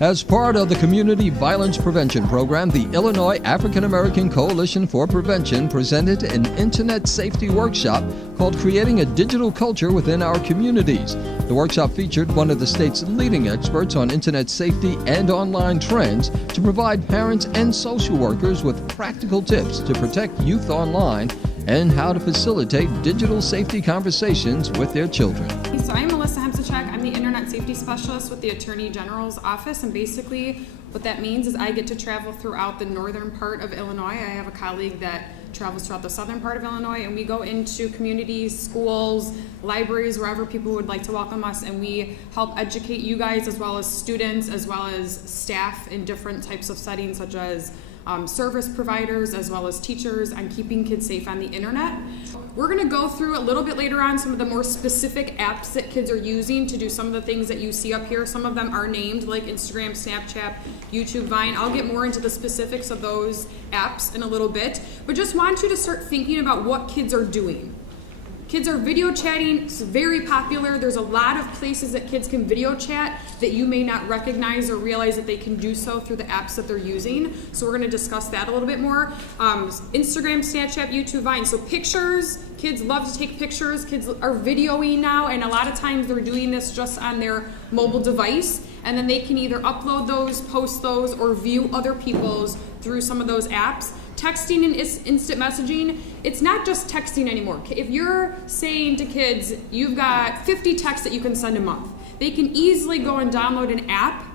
As part of the Community Violence Prevention Program, the Illinois African American Coalition for Prevention presented an Internet safety workshop called Creating a Digital Culture Within Our Communities. The workshop featured one of the state's leading experts on Internet safety and online trends to provide parents and social workers with practical tips to protect youth online and how to facilitate digital safety conversations with their children. So I'm Hemzacek. I'm the Internet Safety Specialist with the Attorney General's Office, and basically what that means is I get to travel throughout the northern part of Illinois. I have a colleague that travels throughout the southern part of Illinois, and we go into communities, schools, libraries, wherever people would like to welcome us, and we help educate you guys as well as students, as well as staff in different types of settings such as service providers as well as teachers on keeping kids safe on the internet. We're going to go through a little bit later on some of the more specific apps that kids are using to do some of the things that you see up here. Some of them are named like Instagram, Snapchat, YouTube, Vine. I'll get more into the specifics of those apps in a little bit, but just want you to start thinking about what kids are doing. Kids are video chatting. It's very popular. There's a lot of places that kids can video chat that you may not recognize or realize that they can do so through the apps that they're using. So we're going to discuss that a little bit more. Instagram, Snapchat, YouTube, Vine. So pictures. Kids love to take pictures. Kids are videoing now, and a lot of times they're doing this just on their mobile device. And then they can either upload those, post those, or view other people's through some of those apps. Texting and instant messaging, it's not just texting anymore. If you're saying to kids, you've got 50 texts that you can send a month, they can easily go and download an app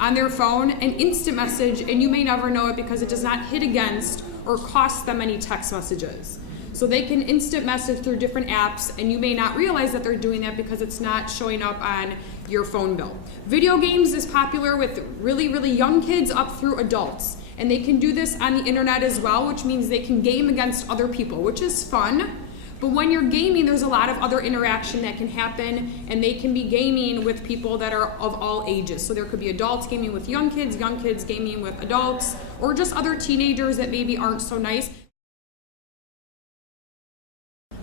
on their phone and instant message, and you may never know it because it does not hit against or cost them any text messages. So they can instant message through different apps, and you may not realize that they're doing that because it's not showing up on your phone bill. Video games is popular with really, really young kids up through adults. And they can do this on the internet as well, which means they can game against other people, which is fun. But when you're gaming, there's a lot of other interaction that can happen, and they can be gaming with people that are of all ages. So there could be adults gaming with young kids gaming with adults, or just other teenagers that maybe aren't so nice.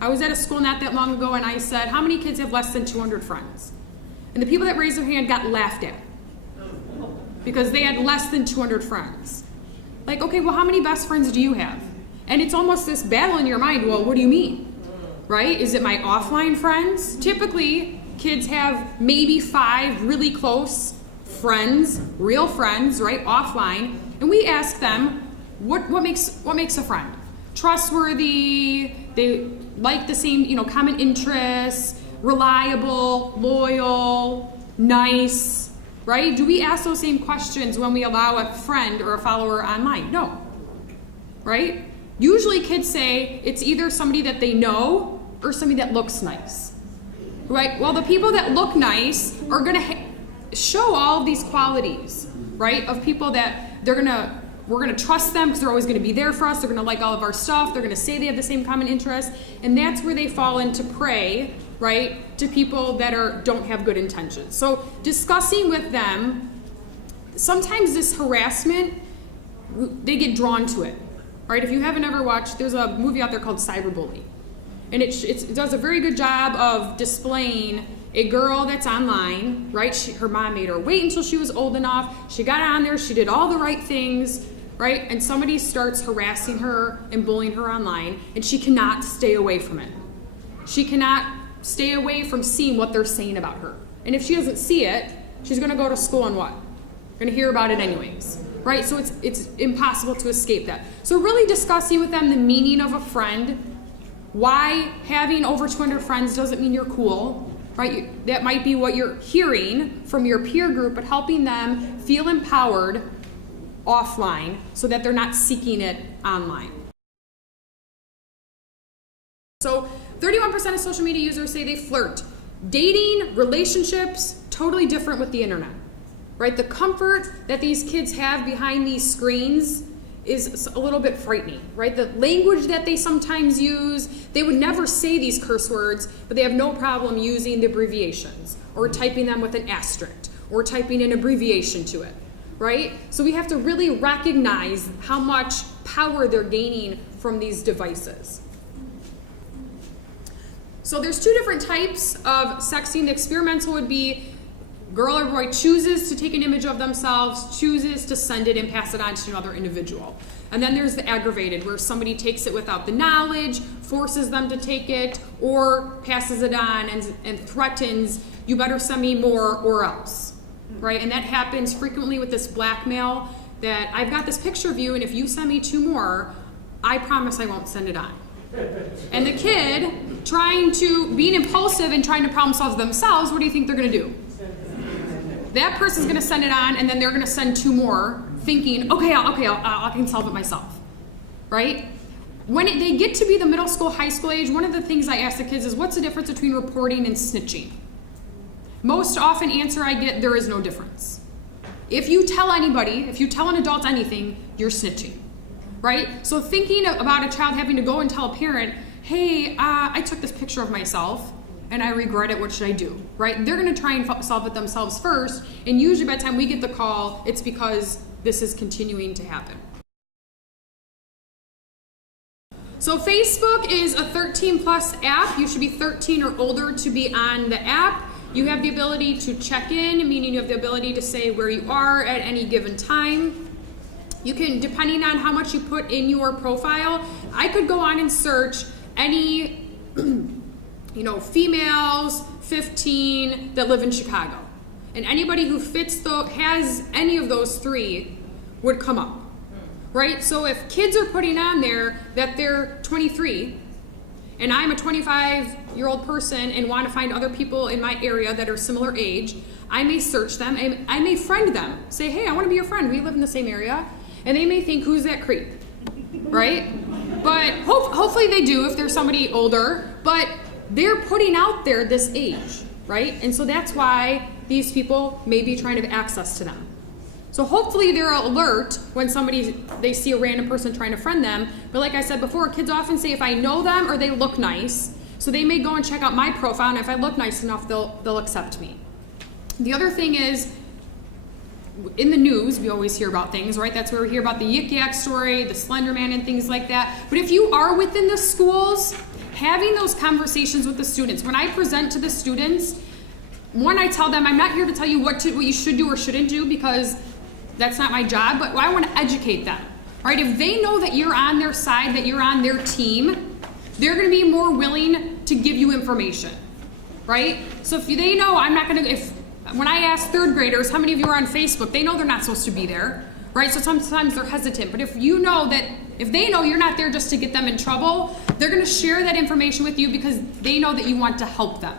I was at a school not that long ago, and I said, how many kids have less than 200 friends? And the people that raised their hand got laughed at because they had less than 200 friends. Like, okay, well, how many best friends do you have? And it's almost this battle in your mind. Well, what do you mean? Right? Is it my offline friends? Typically, kids have maybe 5 really close friends, real friends, right? Offline. And we ask them, what makes a friend? Trustworthy, they like the same, common interests, reliable, loyal, nice. Right? Do we ask those same questions when we allow a friend or a follower online? No. Right? Usually kids say it's either somebody that they know or somebody that looks nice. Right? Well, the people that look nice are going to show all these qualities, right? Of people that we're going to trust them because they're always going to be there for us. They're going to like all of our stuff. They're going to say they have the same common interests. And that's where they fall into prey, right, to people that don't have good intentions. So discussing with them, sometimes this harassment, they get drawn to it, right? If you haven't ever watched, there's a movie out there called Cyberbully, and it does a very good job of displaying a girl that's online, right? Her mom made her wait until she was old enough. She got on there, she did all the right things, right? And somebody starts harassing her and bullying her online, and she cannot stay away from it. She cannot stay away from seeing what they're saying about her. And if she doesn't see it, she's going to go to school and what? Going to hear about it anyways, right? So it's impossible to escape that. So really discussing with them the meaning of a friend, why having over 200 friends doesn't mean you're cool, right? That might be what you're hearing from your peer group, but helping them feel empowered offline so that they're not seeking it online. So 31% of social media users say they flirt. Dating, relationships, totally different with the internet, right? The comfort that these kids have behind these screens is a little bit frightening, right? The language that they sometimes use, they would never say these curse words, but they have no problem using the abbreviations or typing them with an asterisk or typing an abbreviation to it, right? So we have to really recognize how much power they're gaining from these devices. So there's 2 different types of sexting. The experimental would be girl or boy chooses to take an image of themselves, chooses to send it and pass it on to another individual. And then there's the aggravated, where somebody takes it without the knowledge, forces them to take it, or passes it on and threatens, you better send me more or else, right? And that happens frequently with this blackmail, that I've got this picture of you, and if you send me 2 more, I promise I won't send it on. And the kid, being impulsive and trying to problem solve themselves, what do you think they're gonna do? That person's gonna send it on, and then they're gonna send 2 more, thinking, I can solve it myself, right? When they get to be the middle school, high school age, one of the things I ask the kids is, what's the difference between reporting and snitching? Most often answer I get, there is no difference. If you tell anybody, if you tell an adult anything, you're snitching, right? So thinking about a child having to go and tell a parent, hey, I took this picture of myself and I regret it, what should I do, right? They're gonna try and solve it themselves first, and usually by the time we get the call, it's because this is continuing to happen. So Facebook is a 13+ app. You should be 13 or older to be on the app. You have the ability to check in, meaning you have the ability to say where you are at any given time. You can, depending on how much you put in your profile, I could go on and search any females 15 that live in Chicago. And anybody who has any of those 3 would come up, right? So if kids are putting on there that they're 23, and I'm a 25-year-old person and want to find other people in my area that are similar age, I may search them, and I may friend them. Say, hey, I want to be your friend. We live in the same area. And they may think, who's that creep, right? But hopefully they do if they're somebody older, but they're putting out there this age, right? And so that's why these people may be trying to have access to them. So hopefully they're alert when they see a random person trying to friend them. But like I said before, kids often say if I know them or they look nice, so they may go and check out my profile, and if I look nice enough, they'll accept me. The other thing is, in the news, we always hear about things, right? That's where we hear about the Yik Yak story, the Slender Man, and things like that. But if you are within the schools, having those conversations with the students. When I present to the students, one, I tell them I'm not here to tell you what you should do or shouldn't do, because that's not my job, but I want to educate them, right? If they know that you're on their side, that you're on their team, they're going to be more willing to give you information, right? So if they know when I ask 3rd graders, how many of you are on Facebook, they know they're not supposed to be there, right? So sometimes they're hesitant, but if they know you're not there just to get them in trouble, they're going to share that information with you because they know that you want to help them,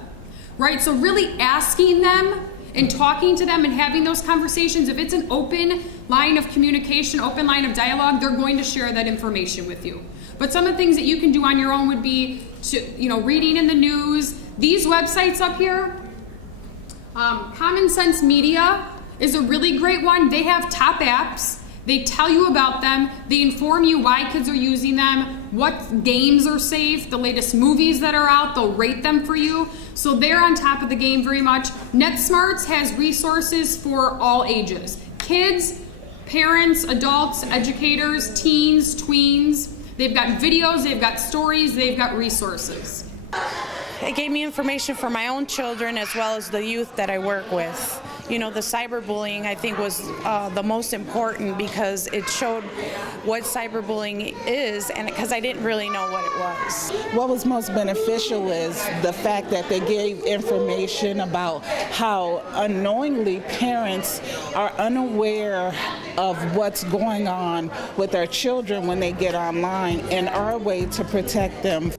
right? So really asking them and talking to them and having those conversations, if it's an open line of communication, open line of dialogue, they're going to share that information with you. But some of the things that you can do on your own would be reading in the news. These websites up here, Common Sense Media is a really great one. They have top apps. They tell you about them. They inform you why kids are using them, what games are safe, the latest movies that are out. They'll rate them for you. So they're on top of the game very much. NetSmarts has resources for all ages. Kids, parents, adults, educators, teens, tweens. They've got videos, they've got stories, they've got resources. It gave me information for my own children as well as the youth that I work with. The cyberbullying I think was the most important because it showed what cyberbullying is, and because I didn't really know what it was. What was most beneficial is the fact that they gave information about how unknowingly parents are unaware of what's going on with their children when they get online, and our way to protect them.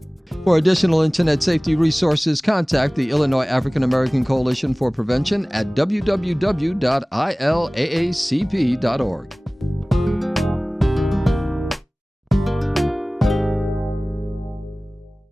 For additional internet safety resources, contact the Illinois African American Coalition for Prevention at www.ilaacp.org.